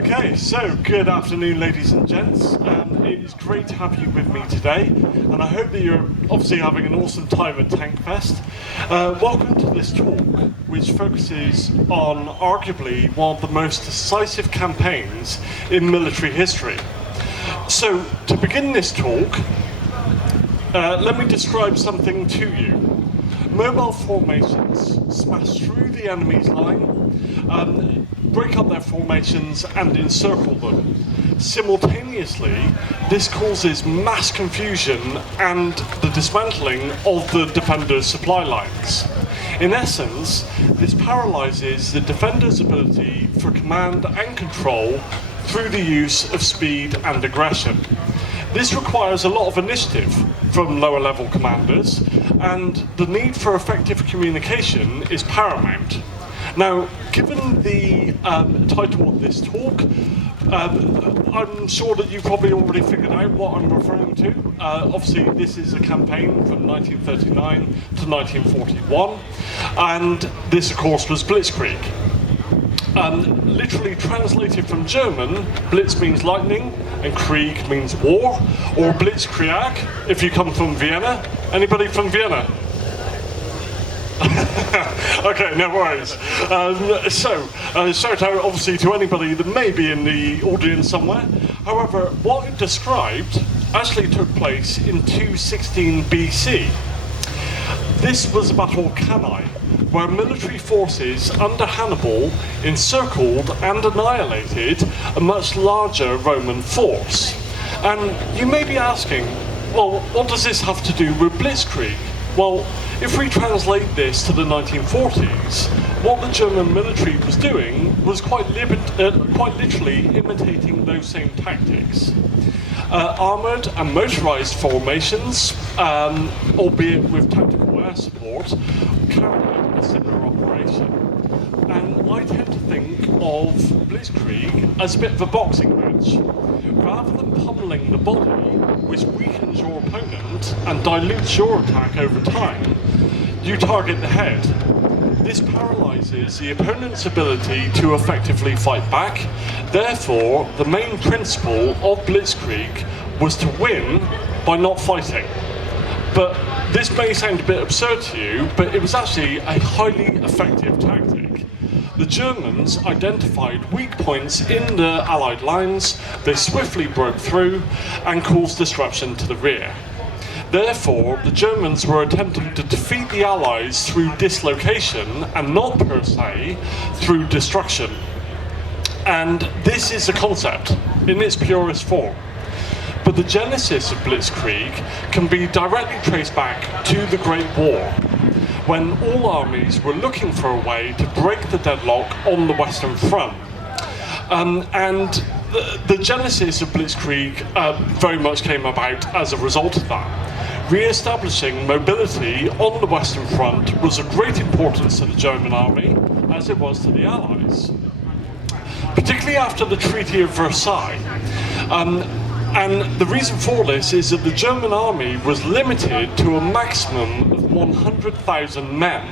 Okay, so good afternoon, ladies and gents. It is great to have you with me today, and I hope that you're obviously having an awesome time at Tankfest. Welcome to this talk, which focuses on arguably one of the most decisive campaigns in military history. So, to begin this talk, let me describe something to you. Mobile formations smash through the enemy's line, break up their formations and encircle them. Simultaneously, this causes mass confusion and the dismantling of the defenders' supply lines. In essence, this paralyzes the defenders' ability for command and control through the use of speed and aggression. This requires a lot of initiative from lower level commanders, and the need for effective communication is paramount. Now, given the title of this talk, I'm sure that you probably already figured out what I'm referring to. Obviously, this is a campaign from 1939 to 1941, and this, of course, was Blitzkrieg. Literally translated from German, Blitz means lightning, and Krieg means war, or Blitzkrieg if you come from Vienna. Anybody from Vienna? Okay, no worries. Shout out obviously to anybody that may be in the audience somewhere. However, what it described actually took place in 216 BC. This was a battle of Cannae, where military forces under Hannibal encircled and annihilated a much larger Roman force. And you may be asking, well, what does this have to do with Blitzkrieg? Well, if we translate this to the 1940s, what the German military was doing was quite literally imitating those same tactics. Armoured and motorised formations, albeit with tactical air support, carried out a similar operation. And I tend to think of Blitzkrieg as a bit of a boxing match. Rather than pummeling the body, which weakens your opponent and dilutes your attack over time, you target the head. This paralyzes the opponent's ability to effectively fight back. Therefore, the main principle of Blitzkrieg was to win by not fighting. But this may sound a bit absurd to you, but it was actually a highly effective tactic. The Germans identified weak points in the Allied lines, they swiftly broke through and caused disruption to the rear. Therefore, the Germans were attempting to defeat the Allies through dislocation and not per se through destruction. And this is a concept in its purest form. But the genesis of Blitzkrieg can be directly traced back to the Great War, when all armies were looking for a way to break the deadlock on the Western Front. And the genesis of Blitzkrieg very much came about as a result of that. Re-establishing mobility on the Western Front was of great importance to the German army, as it was to the Allies. Particularly after the Treaty of Versailles. And the reason for this is that the German army was limited to a maximum of 100,000 men.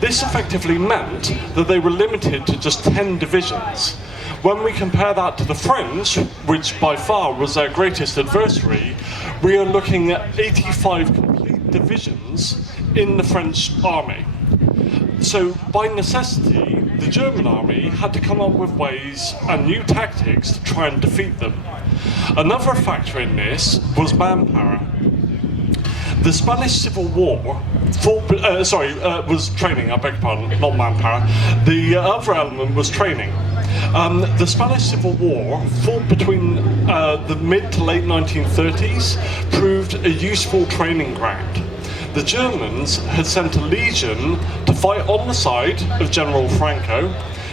This effectively meant that they were limited to just 10 divisions. When we compare that to the French, which by far was their greatest adversary, we are looking at 85 complete divisions in the French army. So, by necessity, the German army had to come up with ways and new tactics to try and defeat them. Another factor in this was manpower. The Spanish Civil War was training, I beg your pardon, not manpower. The other element was training. The Spanish Civil War, fought between the mid to late 1930s, proved a useful training ground. The Germans had sent a legion to fight on the side of General Franco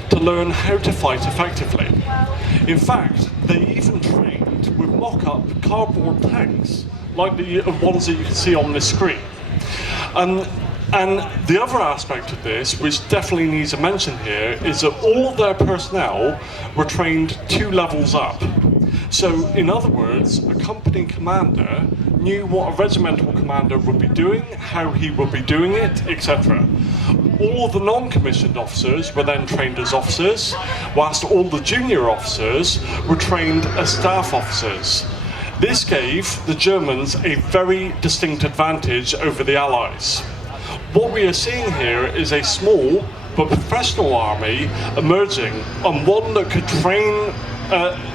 to learn how to fight effectively. In fact, they even trained with mock-up cardboard tanks, like the ones that you can see on this screen. And the other aspect of this, which definitely needs a mention here, is that all of their personnel were trained 2 levels up. So, in other words, a company commander knew what a regimental commander would be doing, how he would be doing it, etc. All of the non-commissioned officers were then trained as officers, whilst all the junior officers were trained as staff officers. This gave the Germans a very distinct advantage over the Allies. What we are seeing here is a small but professional army emerging, and one that could train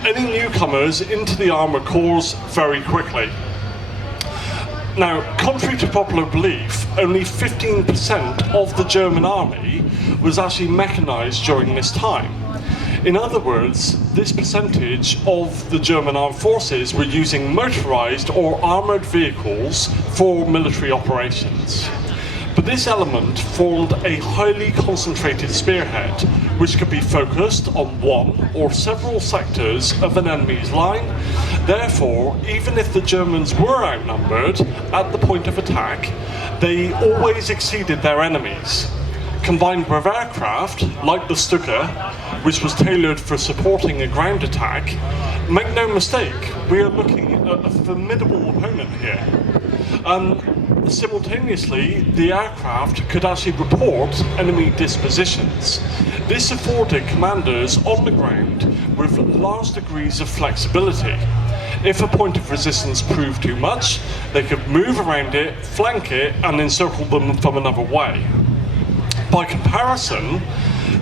any newcomers into the armoured corps very quickly. Now, contrary to popular belief, only 15% of the German army was actually mechanised during this time. In other words, this percentage of the German armed forces were using motorised or armoured vehicles for military operations. But this element formed a highly concentrated spearhead, which could be focused on one or several sectors of an enemy's line. Therefore, even if the Germans were outnumbered at the point of attack, they always exceeded their enemies. Combined with aircraft, like the Stuka, which was tailored for supporting a ground attack, make no mistake, we are looking at a formidable opponent here. Simultaneously, the aircraft could actually report enemy dispositions. This afforded commanders on the ground with large degrees of flexibility. If a point of resistance proved too much, they could move around it, flank it, and encircle them from another way. By comparison,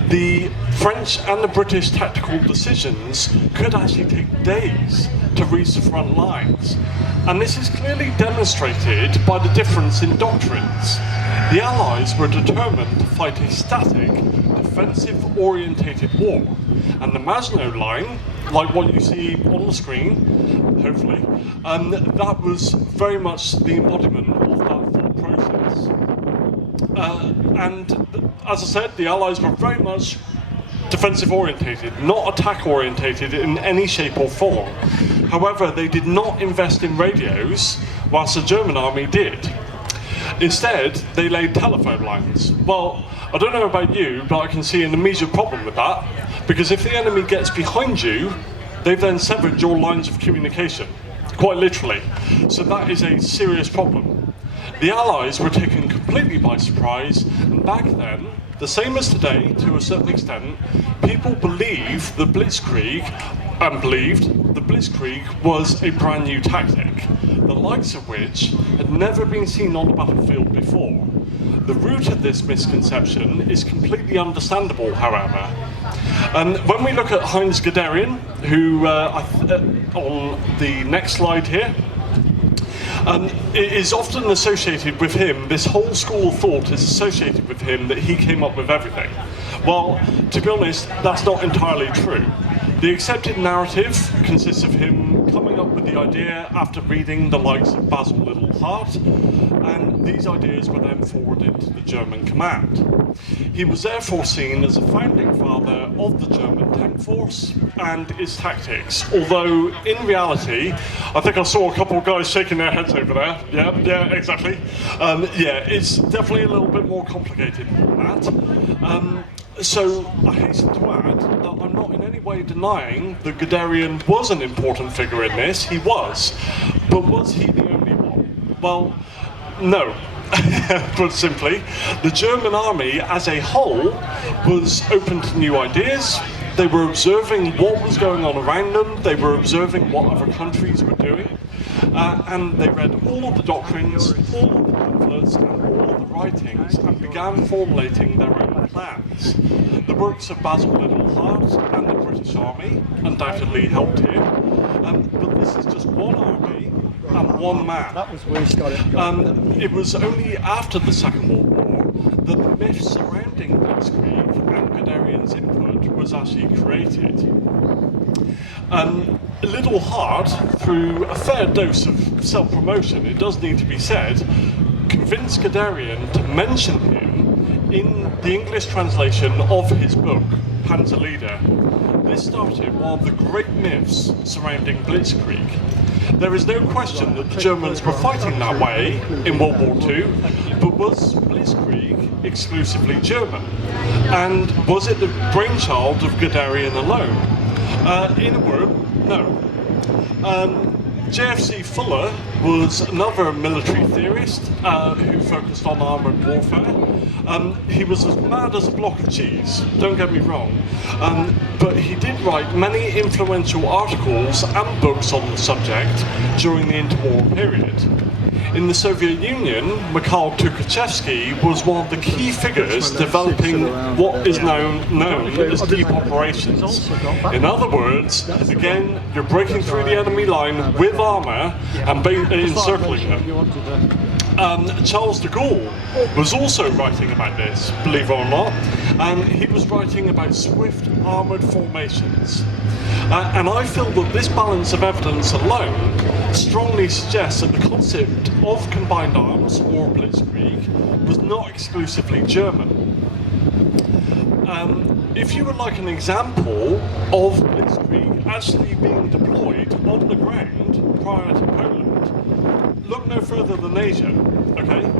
the French and the British tactical decisions could actually take days to reach the front lines. And this is clearly demonstrated by the difference in doctrines. The Allies were determined to fight a static, defensive-orientated war. And the Maginot Line, like what you see on the screen, hopefully, that was very much the embodiment of that thought process. And as I said, the Allies were very much defensive orientated, not attack orientated in any shape or form. However, they did not invest in radios, whilst the German army did. Instead, they laid telephone lines. Well, I don't know about you, but I can see an immediate problem with that, because if the enemy gets behind you, they've then severed your lines of communication, quite literally. So that is a serious problem. The Allies were taken completely by surprise, and back then, the same as today, to a certain extent, people believed the Blitzkrieg was a brand new tactic, the likes of which had never been seen on the battlefield before. The root of this misconception is completely understandable, however. And when we look at Heinz Guderian, who, on the next slide here, it is often associated with him, this whole school of thought is associated with him that he came up with everything. Well, to be honest, that's not entirely true. The accepted narrative consists of him coming up with the idea after reading the likes of Basil Little-Hart, and these ideas were then forwarded to the German command. He was therefore seen as a founding father of the German tank force and its tactics, although in reality, I think I saw a couple of guys shaking their heads over there. Yeah, exactly. It's definitely a little bit more complicated than that. So I hasten to add that I'm not in any way denying that Guderian was an important figure in this. He was. But was he the only one? Well, no. Put simply, the German army as a whole was open to new ideas. They were observing what was going on around them. They were observing what other countries were doing. And they read all of the doctrines, all of the pamphlets, and all of the writings, and began formulating their own plans. The works of Basil Little-Hart and the British Army undoubtedly helped here, but this is just one army and one man. That was where Scott. It was only after the Second World War that the myth surrounding Blitzkrieg and Guderian's input was actually created. Little-Hart, through a fair dose of self-promotion, it does need to be said, convinced Guderian to mention him in the English translation of his book, Panzer Leader. this started one of the great myths surrounding Blitzkrieg. There is no question that the Germans were fighting that way in World War II, but was Blitzkrieg exclusively German? And was it the brainchild of Guderian alone? In a word, no. JFC Fuller was another military theorist who focused on armoured warfare. He was as mad as a block of cheese, don't get me wrong, but he did write many influential articles and books on the subject during the interwar period. In the Soviet Union, Mikhail Tukhachevsky was one of the key figures developing what is now known as deep operations. In other words, again, you're breaking through the enemy line with armour and encircling them. Charles de Gaulle was also writing about this, believe it or not, and he was writing about swift armoured formations. And I feel that this balance of evidence alone strongly suggests that the concept of combined arms, or Blitzkrieg, was not exclusively German. If you would like an example of Blitzkrieg actually being deployed on the ground prior to Poland, look no further than Asia, okay?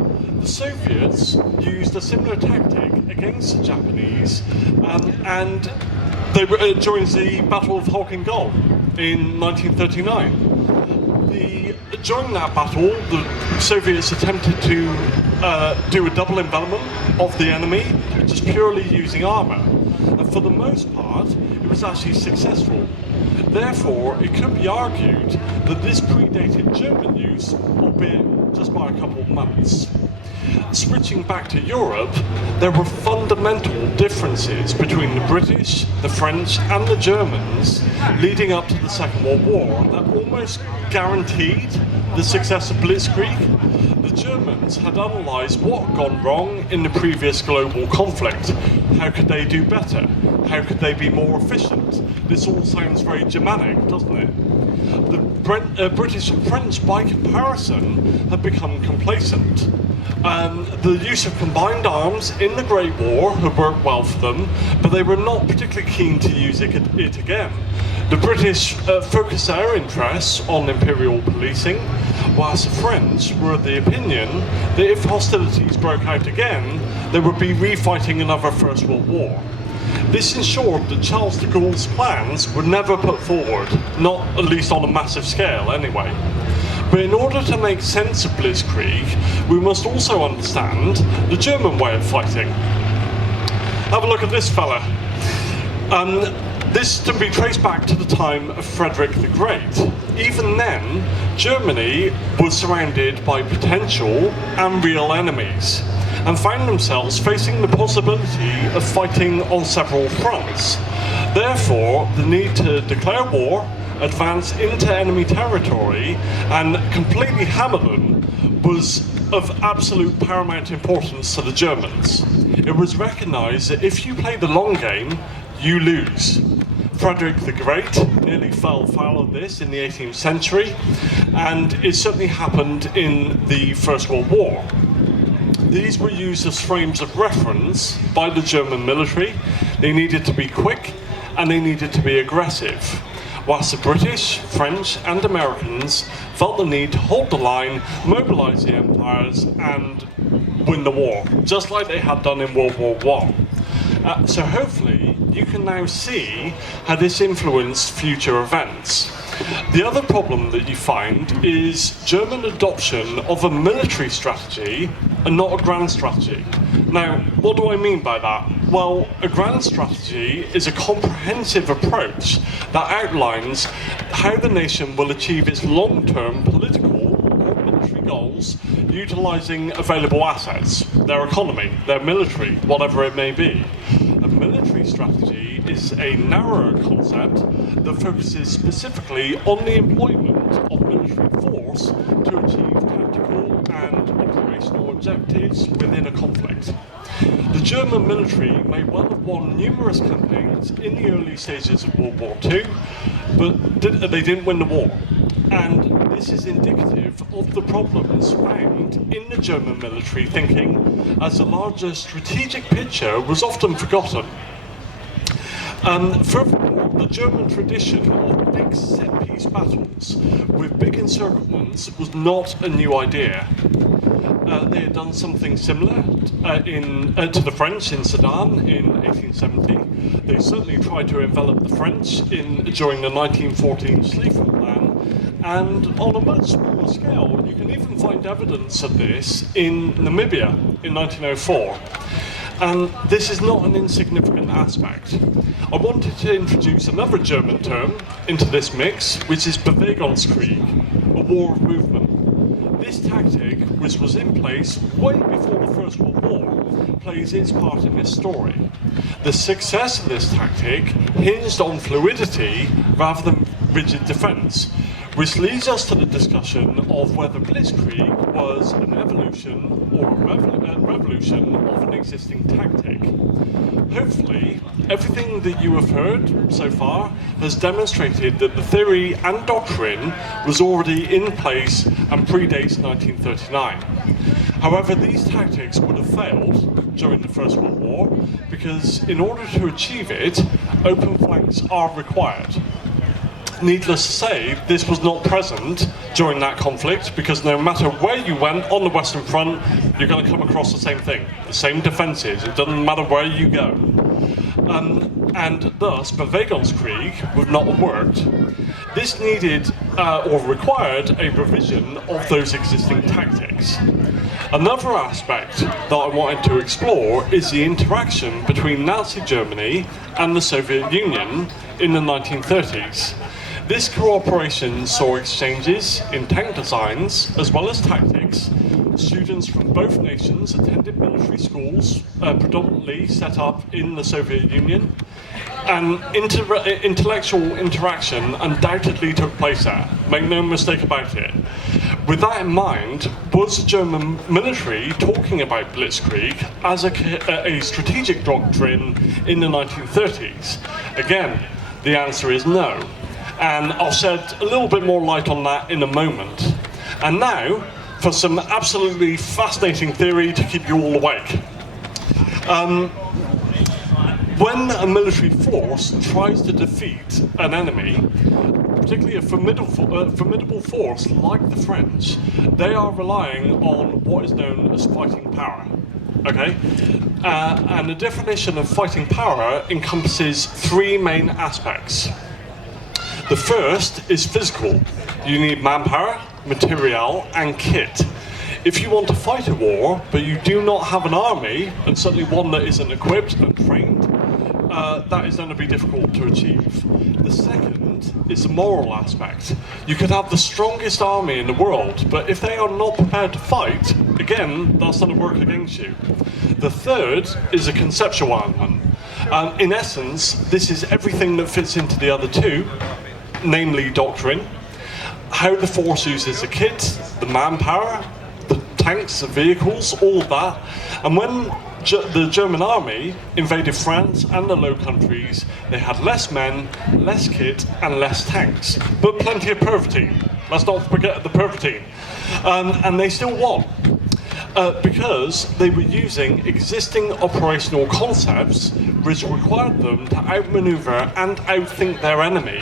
The Soviets used a similar tactic against the Japanese, and they were during the Battle of Hulkingol in 1939. During that battle, the Soviets attempted to do a double envelopment of the enemy, just purely using armour. And for the most part, it was actually successful. Therefore, it could be argued that this predated German use, albeit just by a couple of months. Switching back to Europe, there were fundamental differences between the British, the French and the Germans leading up to the Second World War that almost guaranteed the success of Blitzkrieg. The Germans had analysed what had gone wrong in the previous global conflict. How could they do better? How could they be more efficient? This all sounds very Germanic, doesn't it? The British and French, by comparison, had become complacent. The use of combined arms in the Great War had worked well for them, but they were not particularly keen to use it again. The British focused their interests on imperial policing, whilst the French were of the opinion that if hostilities broke out again, they would be refighting another First World War. This ensured that Charles de Gaulle's plans were never put forward, not at least on a massive scale anyway. But in order to make sense of Blitzkrieg, we must also understand the German way of fighting. Have a look at this fella. This can be traced back to the time of Frederick the Great. Even then, Germany was surrounded by potential and real enemies, and found themselves facing the possibility of fighting on several fronts. Therefore, the need to declare war, advance into enemy territory, and completely hammer them was of absolute paramount importance to the Germans. It was recognised that if you play the long game, you lose. Frederick the Great nearly fell foul of this in the 18th century, and it certainly happened in the First World War. These were used as frames of reference by the German military. They needed to be quick and they needed to be aggressive, whilst the British, French and Americans felt the need to hold the line, mobilise the empires and win the war, just like they had done in World War I. So hopefully you can now see how this influenced future events. The other problem that you find is German adoption of a military strategy and not a grand strategy. Now, what do I mean by that? Well, a grand strategy is a comprehensive approach that outlines how the nation will achieve its long-term political or military goals utilising available assets, their economy, their military, whatever it may be. A military strategy is a narrower concept that focuses specifically on the employment of military force to achieve tactical and operational objectives within a conflict. The German military may well have won numerous campaigns in the early stages of World War II, but they didn't win the war. And this is indicative of the problems found in the German military thinking, as the larger strategic picture was often forgotten. Furthermore, the German tradition of big set-piece battles with big encirclements was not a new idea. They had done something similar to the French in Sedan in 1870. They certainly tried to envelop the French during the 1914 Schlieffen Plan, and on a much smaller scale, you can even find evidence of this in Namibia in 1904. And this is not an insignificant aspect. I wanted to introduce another German term into this mix, which is Bewegungskrieg, a war of movement. This tactic, which was in place way before the First World War, plays its part in this story. The success of this tactic hinged on fluidity rather than rigid defence, which leads us to the discussion of whether Blitzkrieg was an evolution or a revolution of an existing tactic. Hopefully, everything that you have heard so far has demonstrated that the theory and doctrine was already in place and predates 1939. However, these tactics would have failed during the First World War because in order to achieve it, open flanks are required. Needless to say, this was not present during that conflict because no matter where you went on the Western Front, you're going to come across the same thing, the same defences. It doesn't matter where you go. And thus, Bewegungskrieg would not have worked. This needed or required a revision of those existing tactics. Another aspect that I wanted to explore is the interaction between Nazi Germany and the Soviet Union in the 1930s. This cooperation saw exchanges in tank designs as well as tactics. Students from both nations attended military schools, predominantly set up in the Soviet Union, and intellectual interaction undoubtedly took place there. Make no mistake about it. With that in mind, was the German military talking about Blitzkrieg as a strategic doctrine in the 1930s? Again, the answer is no. And I'll shed a little bit more light on that in a moment. And now, for some absolutely fascinating theory to keep you all awake. When a military force tries to defeat an enemy, particularly a formidable force like the French, they are relying on what is known as fighting power. Okay? And the definition of fighting power encompasses three main aspects. The first is physical. You need manpower, material, and kit. If you want to fight a war, but you do not have an army, and certainly one that isn't equipped and trained, that is going to be difficult to achieve. The second is the moral aspect. You could have the strongest army in the world, but if they are not prepared to fight, again, that's going to work against you. The third is a conceptual element. In essence, this is everything that fits into the other two, namely doctrine, how the force uses the kit, the manpower, the tanks, the vehicles, all of that. And when the German army invaded France and the Low Countries, they had less men, less kit, and less tanks, but plenty of pervitin. Let's not forget the pervitin. And they still won. Because they were using existing operational concepts which required them to outmaneuver and outthink their enemy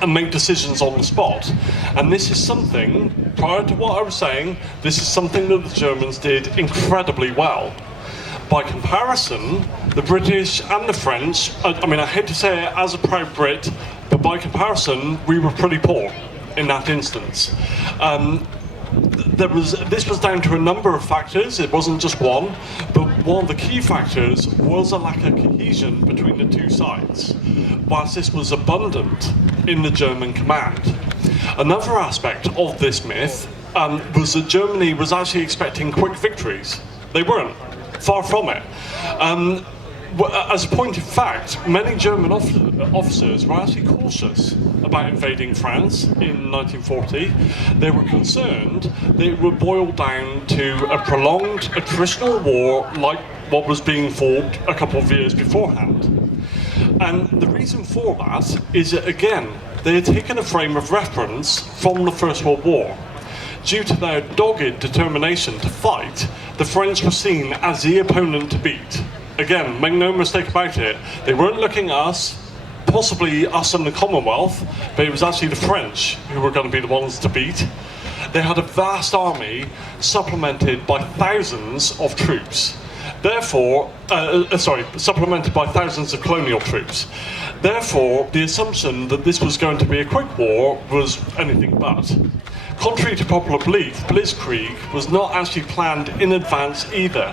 and make decisions on the spot. And this is something, prior to what I was saying, this is something that the Germans did incredibly well. By comparison, the British and the French, I mean, I hate to say it as a proud Brit, but by comparison, we were pretty poor in that instance. This was down to a number of factors. It wasn't just one, but one of the key factors was a lack of cohesion between the two sides, whilst this was abundant in the German command. Another aspect of this myth was that Germany was actually expecting quick victories. They weren't, far from it. As a point of fact, many German officers were actually cautious about invading France in 1940. They were concerned that it would boil down to a prolonged attritional war like what was being fought a couple of years beforehand. And the reason for that is that, again, they had taken a frame of reference from the First World War. Due to their dogged determination to fight, the French were seen as the opponent to beat. Again, make no mistake about it, they weren't looking at us, possibly us and the Commonwealth, but it was actually the French who were going to be the ones to beat. They had a vast army supplemented by thousands of troops. Therefore, supplemented by thousands of colonial troops. Therefore, the assumption that this was going to be a quick war was anything but. Contrary to popular belief, Blitzkrieg was not actually planned in advance either.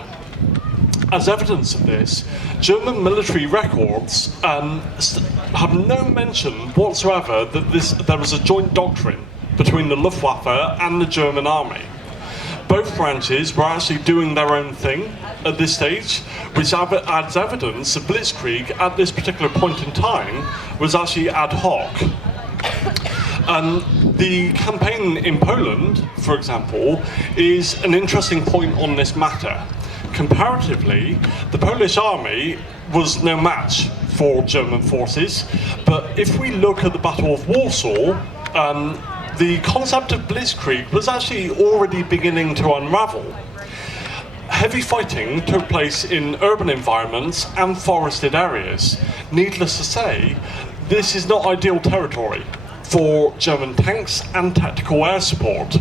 As evidence of this, German military records have no mention whatsoever that there was a joint doctrine between the Luftwaffe and the German army. Both branches were actually doing their own thing at this stage, which adds evidence that Blitzkrieg at this particular point in time was actually ad hoc. The campaign in Poland, for example, is an interesting point on this matter. Comparatively, the Polish army was no match for German forces, but if we look at the Battle of Warsaw, the concept of Blitzkrieg was actually already beginning to unravel. Heavy fighting took place in urban environments and forested areas. Needless to say, this is not ideal territory for German tanks and tactical air support.